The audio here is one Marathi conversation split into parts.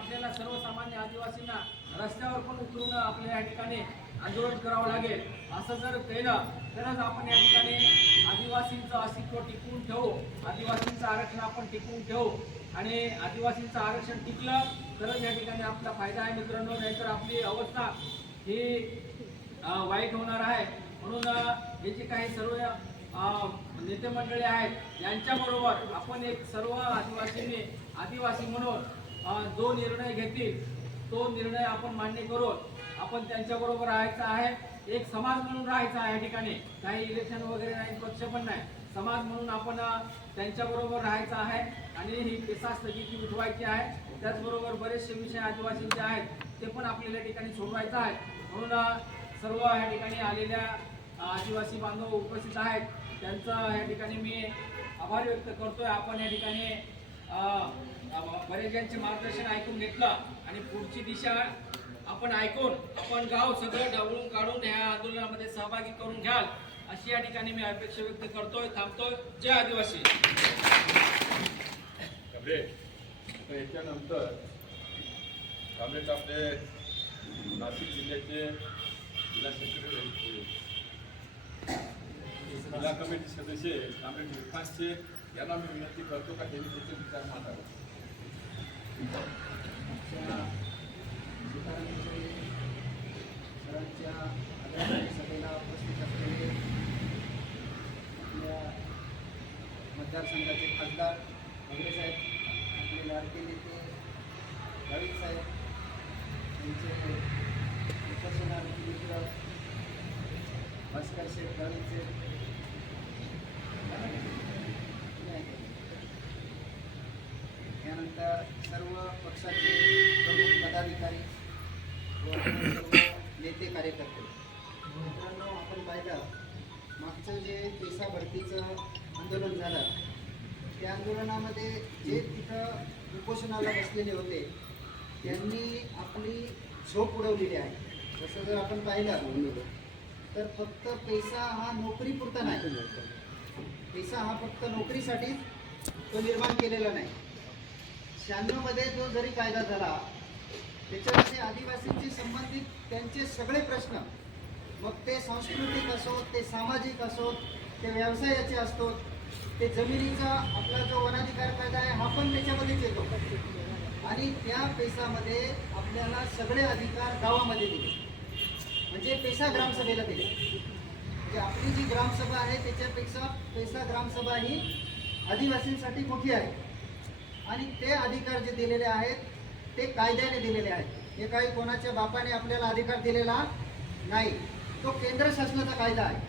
आपल्याला सर्वसामान्य आदिवासींना रस्त्यावर पण उतरून आपल्या या ठिकाणी आंदोलन करावं लागेल. असं जर केलं तरच आपण या ठिकाणी आदिवासींचं अस्तित्व टिकवून ठेवू. आदिवासींचं आरक्षण आपण टिकवून ठेवू. आणि आदिवासींचं आरक्षण टिकलं तरच या ठिकाणी आपला फायदा आहे मित्रांनो. नाहीतर आपली अवस्था ही वाईट होणार आहे. म्हणून हे जे काही सर्व नेते मंडळी आहेत यांच्याबरोबर आपण एक सर्व आदिवासींनी आदिवासी म्हणून जो निर्णय घेतील तो निर्णय आपण मान्य करून आपण त्यांच्याबरोबर राहायचं आहे. एक समाज म्हणून राहायचं आहे या ठिकाणी. काही इलेक्शन वगैरे नाही पक्ष पण नाही. समाज म्हणून आपण त्यांच्याबरोबर राहायचं आहे आणि ही पेसा स्थगिती उठवायची आहे. त्याचबरोबर बरेचसे विषय आदिवासींचे आहेत ते पण आपल्याला या ठिकाणी सोडवायचं आहे. म्हणून सर्व या ठिकाणी आलेल्या आदिवासी बांधव उपस्थित आहेत. त्यांचं या ठिकाणी मी आभार व्यक्त करतोय. आपण या ठिकाणी बरेच मार्गदर्शन ऐकून घेतलं आणि पुढची दिशा आपण ऐकून आपण गाव सगळं डावळून काढून ह्या आंदोलनामध्ये सहभागी करून घ्याल अशी या ठिकाणी मी अपेक्षा व्यक्त करतोय थांबतोय. जय आदिवासी. याच्यानंतर काँग्रेस आपले नाशिक जिल्ह्याचे जिल्हा सेक्रेटरी जिल्हा कमिटी सदस्य काँग्रेस विकासचे यांना मी विनंती करतो का त्यांनी त्याचे विचार मांडावे? सभेला उपस्थित असलेले आपल्या मतदारसंघाचे खासदार भगरे साहेब आपले लाडके नेते गावित साहेब त्यांचे उपोषणार्थी मित्र भास्कर शेठ गावितचे त्यानंतर सर्व पक्षाचे प्रमुख पदाधिकारी व सर्व नेते कार्यकर्ते. मित्रांनो आपण पाहिलं मागचं जे पेसा भरतीचं आंदोलन झालं त्या आंदोलनामध्ये जे तिथं उपोषणाला बसलेले होते त्यांनी आपली झोप उडवलेली आहे. जसं जर आपण पाहिलं तर फक्त पैसा हा नोकरीपुरता नाही. पैसा हा फक्त नोकरीसाठीच तो निर्माण केलेला नाही. शहाण्णवमध्ये जो जरी कायदा झाला त्याच्यामध्ये आदिवासींशी संबंधित त्यांचे सगळे प्रश्न मग ते सांस्कृतिक असोत ते सामाजिक असोत ते व्यवसायाचे असतोत ते जमिनीचा आपला जो वनाधिकार कायदा आहे हा पण त्याच्यामध्येच येतो. आणि त्या पेसामध्ये आपल्याला सगळे अधिकार गावामध्ये दिले. म्हणजे पेसा ग्रामसभेला दिले. म्हणजे आपली जी ग्रामसभा आहे त्याच्यापेक्षा पेसा ग्रामसभा ही आदिवासींसाठी मोठी आहे. आणि ते अधिकार जे दिलेले आहेत ते कायद्याने दिलेले आहेत. हे काही कोणाच्या बापाने आपल्याला अधिकार दिलेला नाही. तो केंद्र शासनाचा कायदा आहे.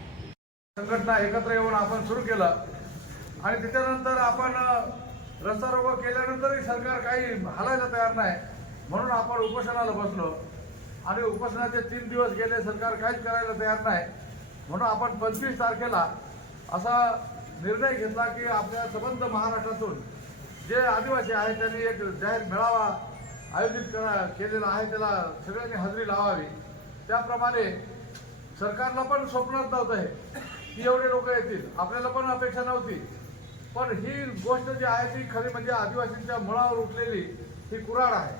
संघटना एकत्र येऊन आपण सुरू केलं. आणि त्याच्यानंतर आपण रस्ता रोको केल्यानंतरही सरकार काही हलायला तयार नाही. म्हणून आपण उपोषणाला बसलो. आणि उपोषणाचे तीन दिवस गेले सरकार काहीच करायला तयार नाही. म्हणून आपण पंचवीस तारखेला असा निर्णय घेतला की आपल्या संबंध महाराष्ट्रातून जे आदिवासी आहेत त्यांनी एक जाहीर मेळावा आयोजित करा केलेला आहे त्याला सगळ्यांनी हजेरी लावावी. त्याप्रमाणे सरकारला पण स्वप्नात नव्हतं हे की एवढे लोक येतील. आपल्याला पण अपेक्षा नव्हती. पण ही गोष्ट जी आहे ती खरी म्हणजे आदिवासींच्या मुळावर उठलेली ही कुराड आहे.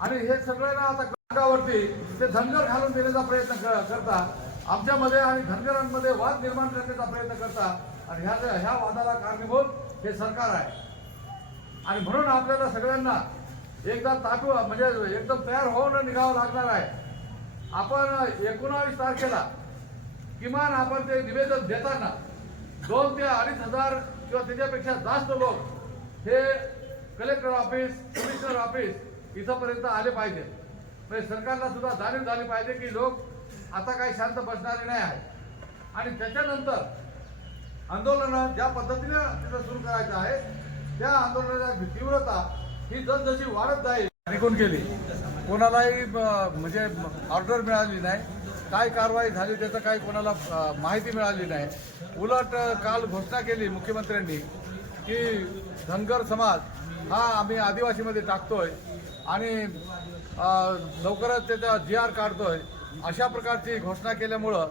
आणि हे सगळ्यांना आता कागावरती ते धनगर घालून देण्याचा प्रयत्न करता आमच्यामध्ये आणि धनगरांमध्ये वाद निर्माण करण्याचा प्रयत्न करता आणि ह्या ह्या वादाला कारणीभूत हे सरकार आहे. आणि म्हणून आपल्याला सगळ्यांना एकदा ताटू म्हणजे एकदम तयार होऊन निघावं लागणार आहे. आपण एकोणावीस तारखेला किमान आपण ते निवेदन देताना दोन ते अडीच हजार किंवा त्याच्यापेक्षा जास्त लोक हे कलेक्टर ऑफिस कमिशनर ऑफिस इथंपर्यंत आले पाहिजे. म्हणजे सरकारला सुद्धा जाणीव झाली पाहिजे की लोक आता काही शांत बसणारे नाही आहेत. आणि त्याच्यानंतर आंदोलन ज्या पद्धतीने तिथं सुरू करायचं आहे त्या आंदोलनाची तीव्रता ही जसजशी वाढत जाईल निघून गेली कोणालाही म्हणजे ऑर्डर मिळाली नाही. काय कारवाई झाली त्याचं काही कोणाला माहिती मिळाली नाही. उलट काल घोषणा केली मुख्यमंत्र्यांनी की धनगर समाज हा आम्ही आदिवासीमध्ये टाकतोय आणि लवकरच त्याचा जी आर काढतोय. अशा प्रकारची घोषणा केल्यामुळं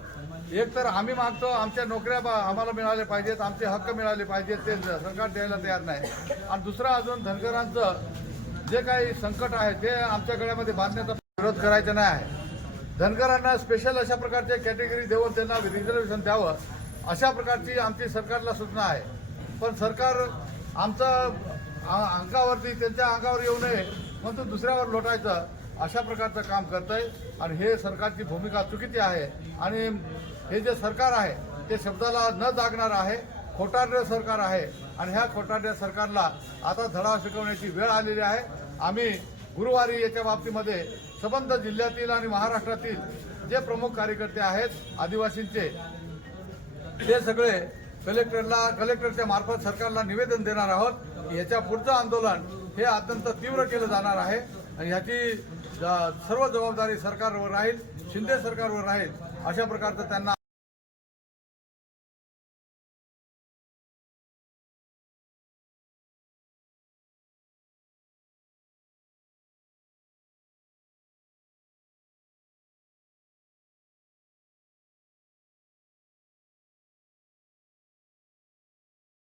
एक तर आम्ही मागतो आमच्या नोकऱ्या बा- आम्हाला मिळाले पाहिजेत आमचे हक्क मिळाले पाहिजेत ते सरकार द्यायला तयार नाही. आणि दुसरं अजून धनगरांचं जे काही संकट आहे ते आमच्या गळ्यामध्ये बांधण्याचा विरोध करायचा नाही आहे. धनगरांना स्पेशल अशा प्रकारचे कॅटेगरी देऊन त्यांना रिझर्वेशन द्यावं अशा प्रकारची आमची सरकारला सूचना आहे. पण सरकार आमचा अंकावरती अंगावरती त्यांच्या अंगावर येऊ नये म्हणून तो दुसऱ्यावर लोटायचं. अशा प्रकारचं काम करत आहे आणि हे सरकारची भूमिका चुकीची आहे. आणि हे जे सरकार आहे ते शब्दाला न जागणार आहे खोटारडे सरकार आहे. आणि ह्या खोटारड्या सरकारला आता धडा शिकवण्याची वेळ आलेली आहे. आम्ही गुरुवारी याच्या बाबतीमध्ये संबंध जिल्ह्यातील आणि महाराष्ट्रातील जे प्रमुख कार्यकर्ते आहेत आदिवासींचे ते सगळे कलेक्टरला कलेक्टरच्या मार्फत सरकारला निवेदन देणार आहोत की याच्या पुढचं आंदोलन हे अत्यंत तीव्र केलं जाणार आहे. आणि ह्याची सर्व जबाबदारी सरकारवर राहील शिंदे सरकारवर राहील अशा प्रकारचं त्यांना